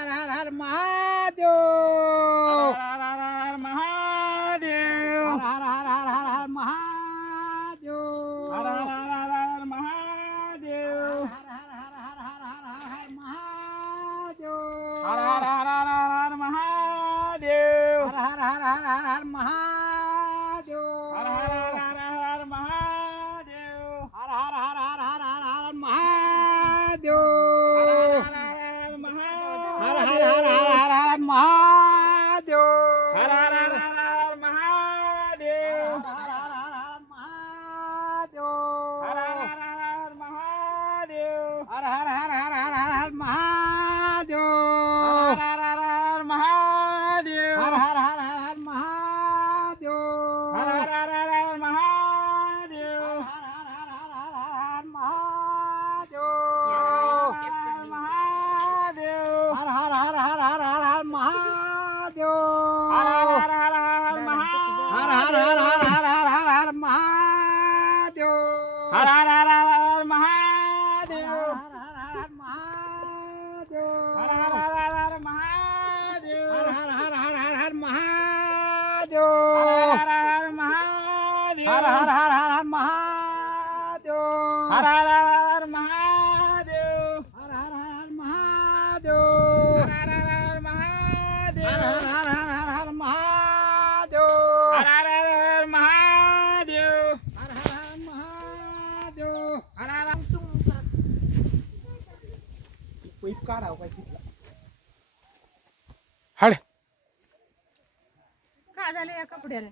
हर हर हर महादेव हर हर हर महादेव हर हर हर हर हर हर महादेव हर हर हर हर महादेव हर हर हर हर हर हर हर हर महादेव हर हर हर हर हर महादेव हर हर हर हर हर हर महादेव हर हर हर हर महादेव हर हर हर हर हर हर हर महादेव हर हर हर हर हर हर हर हर महादेव हर हर हर हर महादेव हर हर हर हर महादेव हर हर हर हर महादेव हर हर हर हर हर हर महादेव हर हर हर हर महादेव हर हर हर हर महादेव हर हर हर हर महादेव हर हर हर हर हर हर महादेव महादेव हर हर हर हर हर हर हर महादेव हर हर हर हर हर हर हर हर हर हर हर हर हर महादेव हर हर हर हर हर महादेव हर हर हर महादेव हर हर हर हर महादेव हर हर हर हर हर हर महादेव हर हर हर महादेव हर हर हर हर हर महादेव हर हर हर महादेव हर हर हर महादेव हर हर हर महादेव हर हर हर हर हर हर महादेव हर हर हर महादेव हर हर हर महादेव हर हर पैप काढावं काय तिथला हड काय झालं या कपड्याला